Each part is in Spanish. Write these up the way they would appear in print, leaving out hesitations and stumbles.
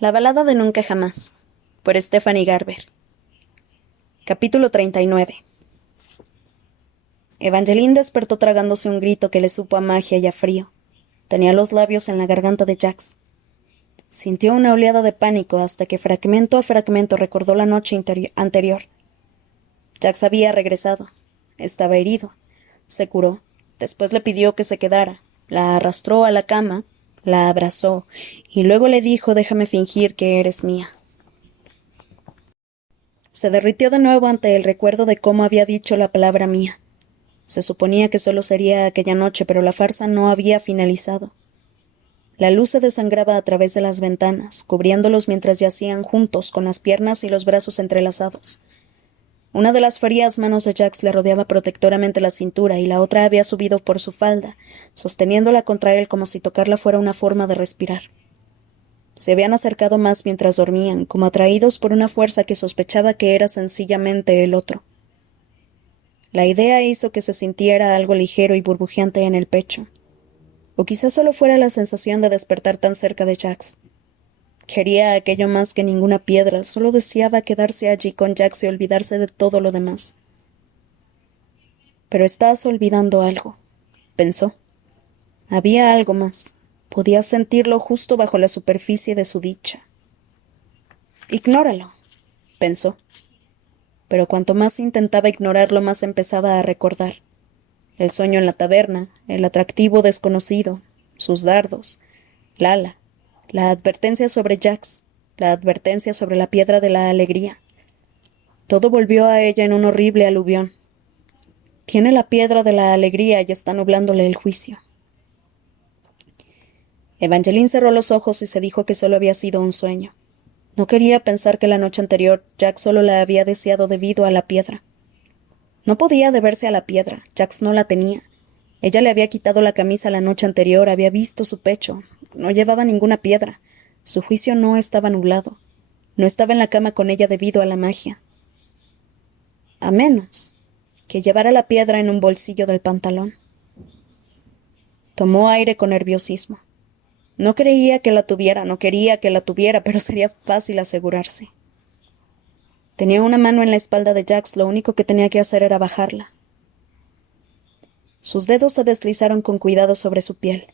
La balada de Nunca Jamás, por Stephanie Garber. Capítulo 39. Evangeline despertó tragándose un grito que le supo a magia y a frío. Tenía los labios en la garganta de Jax. Sintió una oleada de pánico hasta que fragmento a fragmento recordó la noche anterior. Jax había regresado. Estaba herido. Se curó. Después le pidió que se quedara. La arrastró a la cama, la abrazó, y luego le dijo: «Déjame fingir que eres mía». Se derritió de nuevo ante el recuerdo de cómo había dicho la palabra mía. Se suponía que solo sería aquella noche, pero la farsa no había finalizado. La luz se desangraba a través de las ventanas, cubriéndolos mientras yacían juntos, con las piernas y los brazos entrelazados. Una de las frías manos de Jax le rodeaba protectoramente la cintura y la otra había subido por su falda, sosteniéndola contra él como si tocarla fuera una forma de respirar. Se habían acercado más mientras dormían, como atraídos por una fuerza que sospechaba que era sencillamente el otro. La idea hizo que se sintiera algo ligero y burbujeante en el pecho. O quizás solo fuera la sensación de despertar tan cerca de Jax. Quería aquello más que ninguna piedra, solo deseaba quedarse allí con Jax y olvidarse de todo lo demás. Pero estás olvidando algo, pensó. Había algo más. Podía sentirlo justo bajo la superficie de su dicha. Ignóralo, pensó. Pero cuanto más intentaba ignorarlo, más empezaba a recordar. El sueño en la taberna, el atractivo desconocido, sus dardos, Lala, la advertencia sobre Jax, la advertencia sobre la piedra de la alegría. Todo volvió a ella en un horrible aluvión. Tiene la piedra de la alegría y está nublándole el juicio. Evangeline cerró los ojos y se dijo que solo había sido un sueño. No quería pensar que la noche anterior Jax solo la había deseado debido a la piedra. No podía deberse a la piedra. Jax no la tenía. Ella le había quitado la camisa la noche anterior, había visto su pecho. No llevaba ninguna piedra. Su juicio no estaba nublado. No estaba en la cama con ella debido a la magia. A menos que llevara la piedra en un bolsillo del pantalón. Tomó aire con nerviosismo. No creía que la tuviera, no quería que la tuviera, pero sería fácil asegurarse. Tenía una mano en la espalda de Jax, lo único que tenía que hacer era bajarla. Sus dedos se deslizaron con cuidado sobre su piel.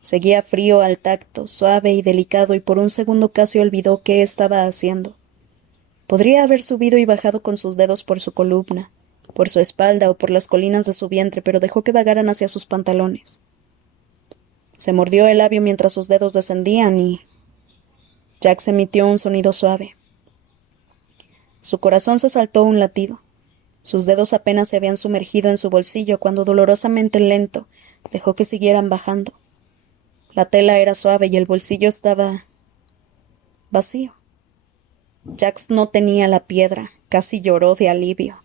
Seguía frío al tacto, suave y delicado, y por un segundo casi olvidó qué estaba haciendo. Podría haber subido y bajado con sus dedos por su columna, por su espalda o por las colinas de su vientre, pero dejó que vagaran hacia sus pantalones. Se mordió el labio mientras sus dedos descendían y Jax emitió un sonido suave. Su corazón se saltó un latido. Sus dedos apenas se habían sumergido en su bolsillo cuando, dolorosamente lento, dejó que siguieran bajando. La tela era suave y el bolsillo estaba vacío. Jax no tenía la piedra. Casi lloró de alivio.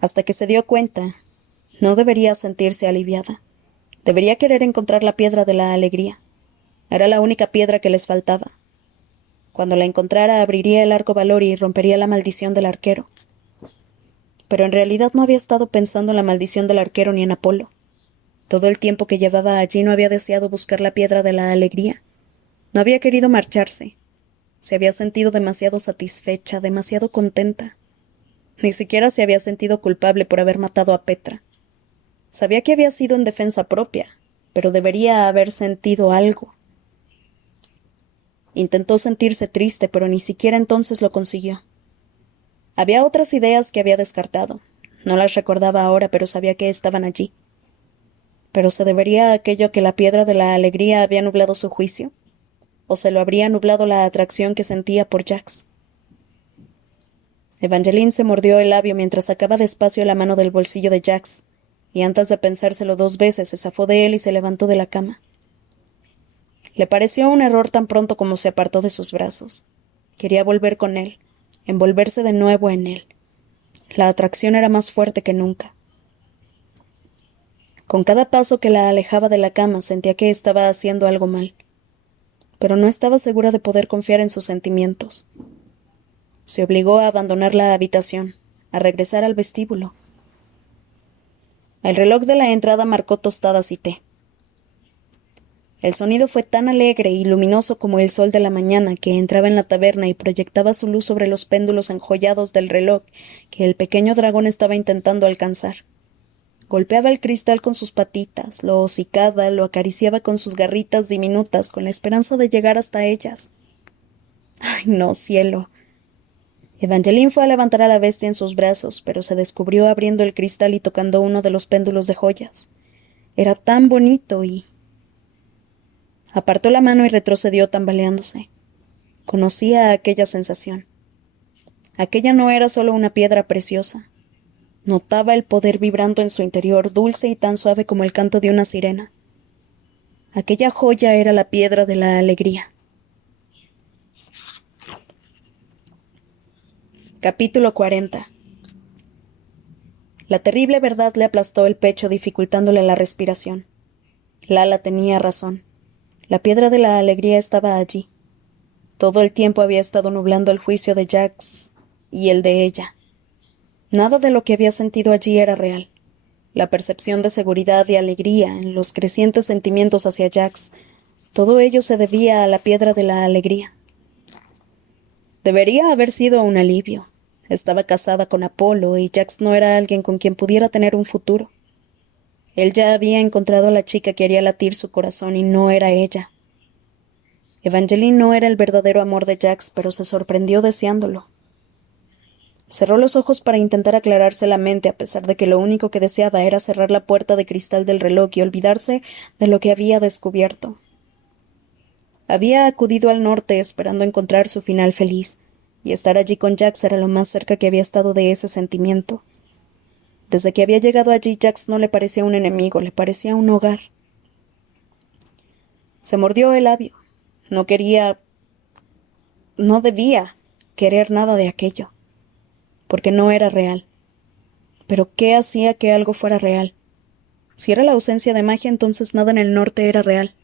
Hasta que se dio cuenta, no debería sentirse aliviada. Debería querer encontrar la piedra de la alegría. Era la única piedra que les faltaba. Cuando la encontrara, abriría el arco valor y rompería la maldición del arquero. Pero en realidad no había estado pensando en la maldición del arquero ni en Apolo. Todo el tiempo que llevaba allí no había deseado buscar la piedra de la alegría. No había querido marcharse. Se había sentido demasiado satisfecha, demasiado contenta. Ni siquiera se había sentido culpable por haber matado a Petra. Sabía que había sido en defensa propia, pero debería haber sentido algo. Intentó sentirse triste, pero ni siquiera entonces lo consiguió. Había otras ideas que había descartado. No las recordaba ahora, pero sabía que estaban allí. ¿Pero se debería a aquello que la piedra de la alegría había nublado su juicio? ¿O se lo habría nublado la atracción que sentía por Jax? Evangeline se mordió el labio mientras sacaba despacio la mano del bolsillo de Jax, y antes de pensárselo 2 veces se zafó de él y se levantó de la cama. Le pareció un error tan pronto como se apartó de sus brazos. Quería volver con él, envolverse de nuevo en él. La atracción era más fuerte que nunca. Con cada paso que la alejaba de la cama sentía que estaba haciendo algo mal, pero no estaba segura de poder confiar en sus sentimientos. Se obligó a abandonar la habitación, a regresar al vestíbulo. El reloj de la entrada marcó tostadas y té. El sonido fue tan alegre y luminoso como el sol de la mañana que entraba en la taberna y proyectaba su luz sobre los péndulos enjollados del reloj que el pequeño dragón estaba intentando alcanzar. Golpeaba el cristal con sus patitas, lo hocicaba, lo acariciaba con sus garritas diminutas con la esperanza de llegar hasta ellas. ¡Ay, no, cielo! Evangeline fue a levantar a la bestia en sus brazos, pero se descubrió abriendo el cristal y tocando uno de los péndulos de joyas. Era tan bonito y... Apartó la mano y retrocedió tambaleándose. Conocía aquella sensación. Aquella no era solo una piedra preciosa. Notaba el poder vibrando en su interior, dulce y tan suave como el canto de una sirena. Aquella joya era la piedra de la alegría. Capítulo 40. La terrible verdad le aplastó el pecho, dificultándole la respiración. Lala tenía razón. La piedra de la alegría estaba allí. Todo el tiempo había estado nublando el juicio de Jax y el de ella. Nada de lo que había sentido allí era real. La percepción de seguridad y alegría, en los crecientes sentimientos hacia Jax, todo ello se debía a la piedra de la alegría. Debería haber sido un alivio. Estaba casada con Apolo y Jax no era alguien con quien pudiera tener un futuro. Él ya había encontrado a la chica que haría latir su corazón y no era ella. Evangeline no era el verdadero amor de Jax, pero se sorprendió deseándolo. Cerró los ojos para intentar aclararse la mente, a pesar de que lo único que deseaba era cerrar la puerta de cristal del reloj y olvidarse de lo que había descubierto. Había acudido al norte esperando encontrar su final feliz, y estar allí con Jax era lo más cerca que había estado de ese sentimiento. Desde que había llegado allí, Jax no le parecía un enemigo, le parecía un hogar. Se mordió el labio. No debía querer nada de aquello, porque no era real. Pero ¿qué hacía que algo fuera real? Si era la ausencia de magia, entonces nada en el norte era real.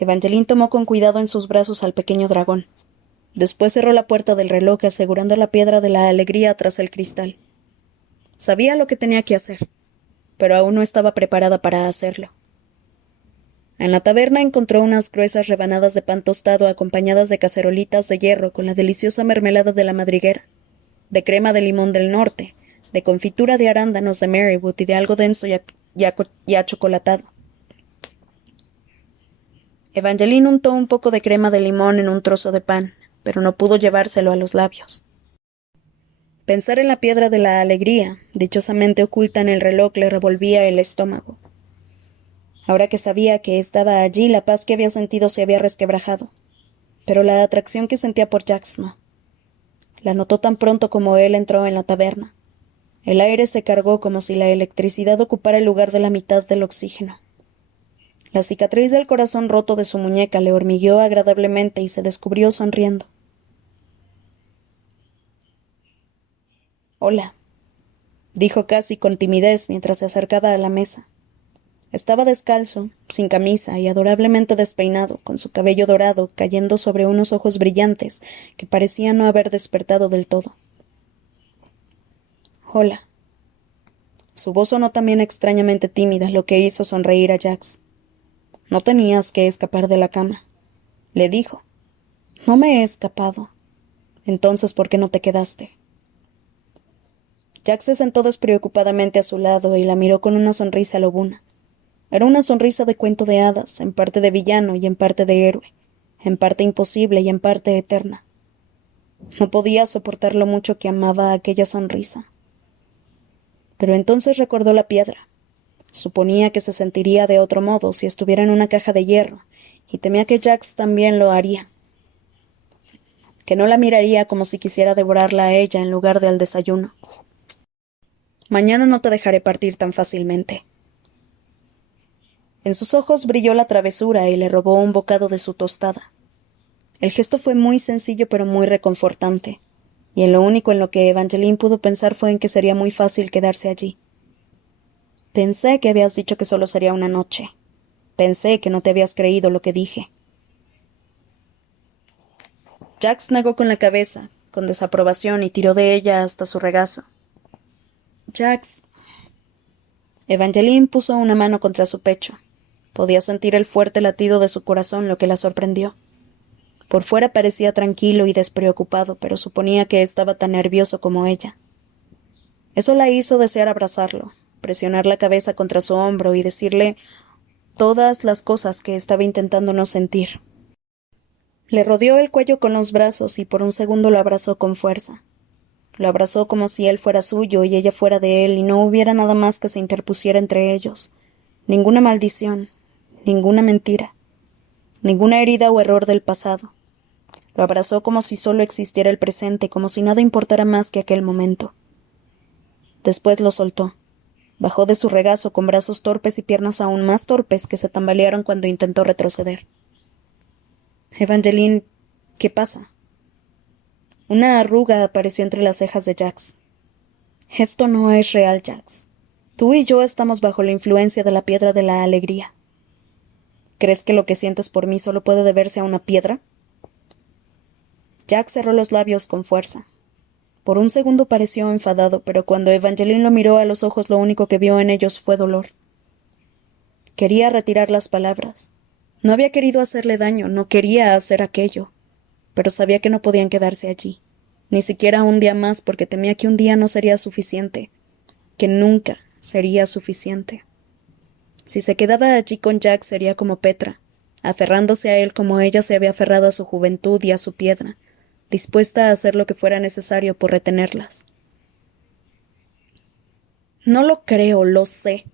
Evangeline tomó con cuidado en sus brazos al pequeño dragón. Después cerró la puerta del reloj, asegurando la piedra de la alegría tras el cristal. Sabía lo que tenía que hacer, pero aún no estaba preparada para hacerlo. En la taberna encontró unas gruesas rebanadas de pan tostado acompañadas de cacerolitas de hierro con la deliciosa mermelada de la madriguera, de crema de limón del norte, de confitura de arándanos de Marywood y de algo denso y achocolatado. Evangeline untó un poco de crema de limón en un trozo de pan, pero no pudo llevárselo a los labios. Pensar en la piedra de la alegría, dichosamente oculta en el reloj, le revolvía el estómago. Ahora que sabía que estaba allí, la paz que había sentido se había resquebrajado, pero la atracción que sentía por Jax no. La notó tan pronto como él entró en la taberna. El aire se cargó como si la electricidad ocupara el lugar de la mitad del oxígeno. La cicatriz del corazón roto de su muñeca le hormigueó agradablemente y se descubrió sonriendo. «Hola», dijo casi con timidez mientras se acercaba a la mesa. Estaba descalzo, sin camisa y adorablemente despeinado, con su cabello dorado cayendo sobre unos ojos brillantes que parecían no haber despertado del todo. «Hola». Su voz sonó también extrañamente tímida, lo que hizo sonreír a Jax. «No tenías que escapar de la cama», le dijo. «No me he escapado. Entonces, ¿por qué no te quedaste?» Jax se sentó despreocupadamente a su lado y la miró con una sonrisa lobuna. Era una sonrisa de cuento de hadas, en parte de villano y en parte de héroe, en parte imposible y en parte eterna. No podía soportar lo mucho que amaba aquella sonrisa. Pero entonces recordó la piedra. Suponía que se sentiría de otro modo si estuviera en una caja de hierro, y temía que Jax también lo haría. Que no la miraría como si quisiera devorarla a ella en lugar de al desayuno. «Mañana no te dejaré partir tan fácilmente». En sus ojos brilló la travesura y le robó un bocado de su tostada. El gesto fue muy sencillo pero muy reconfortante, y en lo único en lo que Evangeline pudo pensar fue en que sería muy fácil quedarse allí. «Pensé que habías dicho que solo sería una noche. Pensé que no te habías creído lo que dije». Jax negó con la cabeza, con desaprobación, y tiró de ella hasta su regazo. «Jax». Evangeline puso una mano contra su pecho. Podía sentir el fuerte latido de su corazón, lo que la sorprendió. Por fuera parecía tranquilo y despreocupado, pero suponía que estaba tan nervioso como ella. Eso la hizo desear abrazarlo, presionar la cabeza contra su hombro y decirle todas las cosas que estaba intentando no sentir. Le rodeó el cuello con los brazos y por un segundo lo abrazó con fuerza. Lo abrazó como si él fuera suyo y ella fuera de él y no hubiera nada más que se interpusiera entre ellos. Ninguna maldición, ninguna mentira, ninguna herida o error del pasado. Lo abrazó como si solo existiera el presente, como si nada importara más que aquel momento. Después lo soltó. Bajó de su regazo con brazos torpes y piernas aún más torpes que se tambalearon cuando intentó retroceder. Evangeline, ¿qué pasa? Una arruga apareció entre las cejas de Jax. Esto no es real, Jax. Tú y yo estamos bajo la influencia de la piedra de la alegría. ¿Crees que lo que sientes por mí solo puede deberse a una piedra? Jax cerró los labios con fuerza. Por un segundo pareció enfadado, pero cuando Evangeline lo miró a los ojos lo único que vio en ellos fue dolor. Quería retirar las palabras. No había querido hacerle daño, no quería hacer aquello, pero sabía que no podían quedarse allí, ni siquiera un día más, porque temía que un día no sería suficiente, que nunca sería suficiente. Si se quedaba allí con Jack sería como Petra, aferrándose a él como ella se había aferrado a su juventud y a su piedra, dispuesta a hacer lo que fuera necesario por retenerlas. No lo creo, lo sé.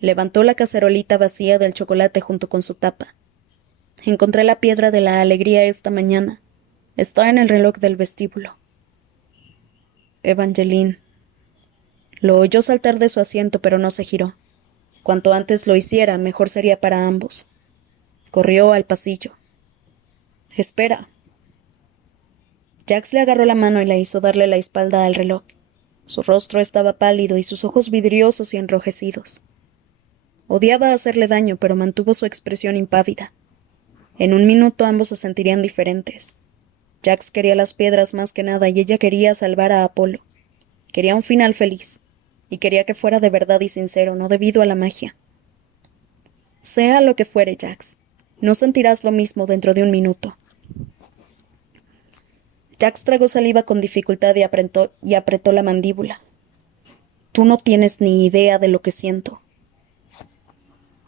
Levantó la cacerolita vacía del chocolate junto con su tapa. Encontré la piedra de la alegría esta mañana. Está en el reloj del vestíbulo. Evangeline. Lo oyó saltar de su asiento, pero no se giró. Cuanto antes lo hiciera, mejor sería para ambos. Corrió al pasillo. Espera. Jax le agarró la mano y la hizo darle la espalda al reloj. Su rostro estaba pálido y sus ojos vidriosos y enrojecidos. Odiaba hacerle daño, pero mantuvo su expresión impávida. En un minuto ambos se sentirían diferentes. Jax quería las piedras más que nada y ella quería salvar a Apolo. Quería un final feliz, y quería que fuera de verdad y sincero, no debido a la magia. Sea lo que fuere, Jax, no sentirás lo mismo dentro de un minuto. Jax tragó saliva con dificultad y apretó la mandíbula. Tú no tienes ni idea de lo que siento.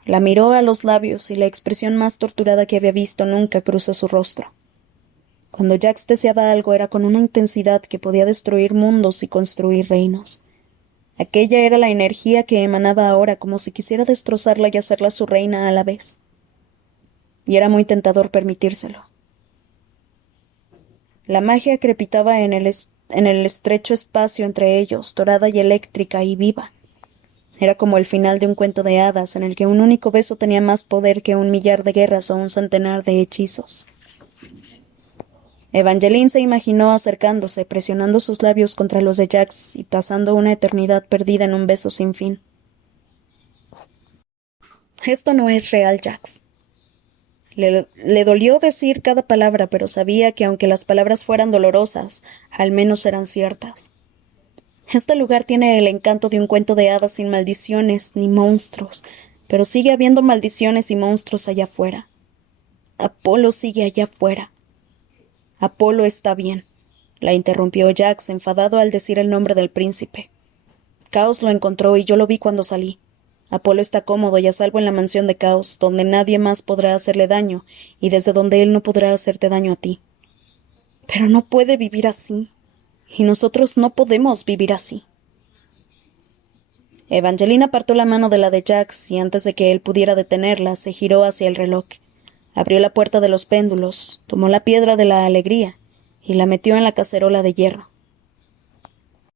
La miró a los labios y la expresión más torturada que había visto nunca cruzó su rostro. Cuando Jax deseaba algo era con una intensidad que podía destruir mundos y construir reinos. Aquella era la energía que emanaba ahora, como si quisiera destrozarla y hacerla su reina a la vez. Y era muy tentador permitírselo. La magia crepitaba en el estrecho espacio entre ellos, dorada y eléctrica y viva. Era como el final de un cuento de hadas en el que un único beso tenía más poder que 1.000.000 de guerras o un centenar de hechizos. Evangeline se imaginó acercándose, presionando sus labios contra los de Jax y pasando una eternidad perdida en un beso sin fin. Esto no es real, Jax. Le dolió decir cada palabra, pero sabía que aunque las palabras fueran dolorosas, al menos eran ciertas. Este lugar tiene el encanto de un cuento de hadas sin maldiciones ni monstruos, pero sigue habiendo maldiciones y monstruos allá afuera. Apolo sigue allá afuera. Apolo está bien, la interrumpió Jax, enfadado al decir el nombre del príncipe. Caos lo encontró y yo lo vi cuando salí. Apolo está cómodo y a salvo en la mansión de Caos, donde nadie más podrá hacerle daño y desde donde él no podrá hacerte daño a ti. Pero no puede vivir así. Y nosotros no podemos vivir así. Evangelina apartó la mano de la de Jax y antes de que él pudiera detenerla, se giró hacia el reloj. Abrió la puerta de los péndulos, tomó la piedra de la alegría y la metió en la cacerola de hierro.